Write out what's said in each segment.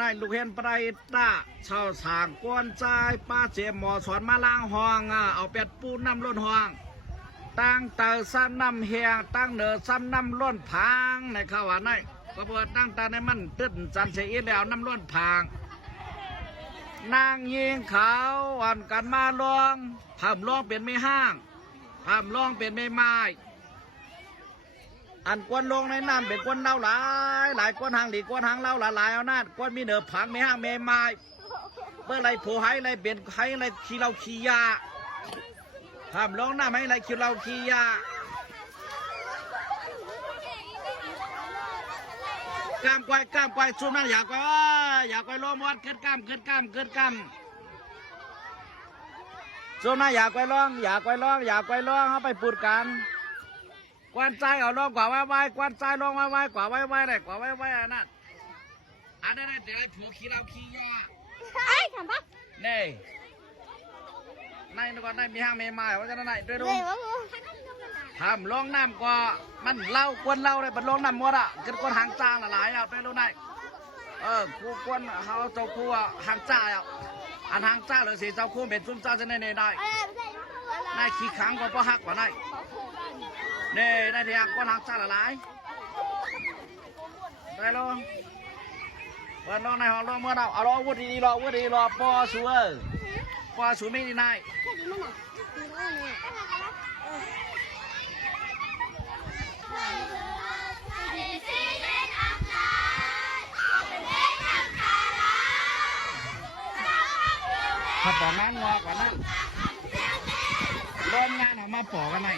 นายลูกเห็นปลายตาชาวสางกวนใจป้าเจมหมอสอนมาล้างห้องเอาเป็ดปูน้ำล้นห้องตั้งเตาซ้ำน้ำเฮียงตั้งเนือซ้ำน้ำล้นพังในข้าวานายก็เปิดตั้งตาในมันตึ้นจันเสียแล้วน้ำล้นพังนางยิงเขาวันกันมาลองทำลองเป็นไม่ห้างทำลองเป็นไม่ไม้อันกวนลงในน้ำเป็นกวนเล่าหลายกวนหางหลีกวนหางเล่าหลายเอาหน้ากวนมีเนือผังไม่ห้างไม่ไม้เมื่อไรผู้ให้ไรเปลี่ยนให้ไรขี้เราขี้ยาทำลองน้ำให้ไรขี้เราขี้ยากล้ามควายซุ่มนั่นอยากไปล้มวัดเกิดกล้ามซุ่มนั่นอยากไปร้องเขาไปปูดกันกวนใจเอาลงกว่าไว้กวนใจลงไว้กว่าไว้เลยกว่าไว้อันนั้นเดี๋ยวไอ้ผัวขี้เราขี้ยาไอ้ทำปะนี่นายก่อนนายมีห้างมีไม้ว่าจะนั่นด้วยดูทำลงน้ำก็มันเล่ากวนเล่าเลยมันลงน้ำหมดอ่ะเกิดกวนหางจ้างหลายอ่ะไปรู้นายกูกวนเขาเจ้าคู่หางจ้าอ่ะอันหางจ้าหรือสีเจ้าคู่เป็นซุ้มจ้าจะเนี่ยได้นายขี้ขังก็เพราะหักกว่านายนี่นายเทียงกวนหางจ้าหลายได้ลงวันลงในห้องลงเมื่อเราเอาล้อวุ้ดีรอปอสูไม่ดีนายถ้าปอกนั้นงอกว่านั้นเริ่มงานออกมาปอกกันไหน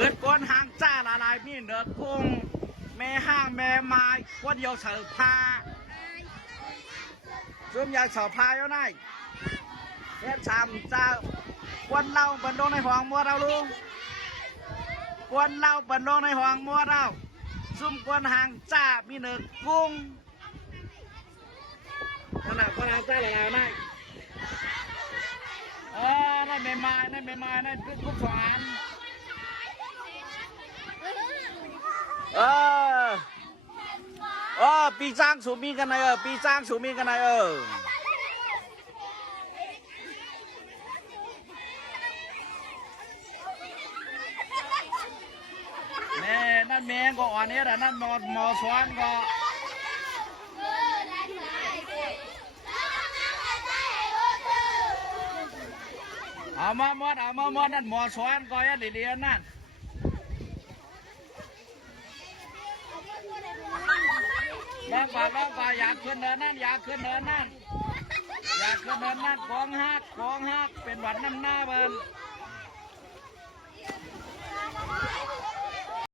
เกิดก้อนหางจ้าละลายมีเนื้อกุ้งแม่ห้างแม่ไม้ก้อนเดียวเสือพาซุ่มอยากเสือพาอยู่ไหนเฮ็ดชามจ้าก้อนเหล้าบรรดงในห้องมัวเราลุงก้อนเหล้าบรรดงในห้องมัวเราซุ่มก้อนหางจ้ามีเนื้อกุ้งขนาดก้อนหางจ้าละลายไหนนั่นไม่ไม้นั่นกุ๊กสอนปีจ้างสูมีกันไหนปีจ้างสูมีกันไหนแม่นั่นแมงก็อ่อนนี้แต่นั่นหมอสวนก็เอามาหมดนั่นหมอสวนก็ยัดเดียนนั่นลองป่าอยากขึ้นเนินนั่นกองหักเป็นหวัดน้ำหน้าเบิ้ล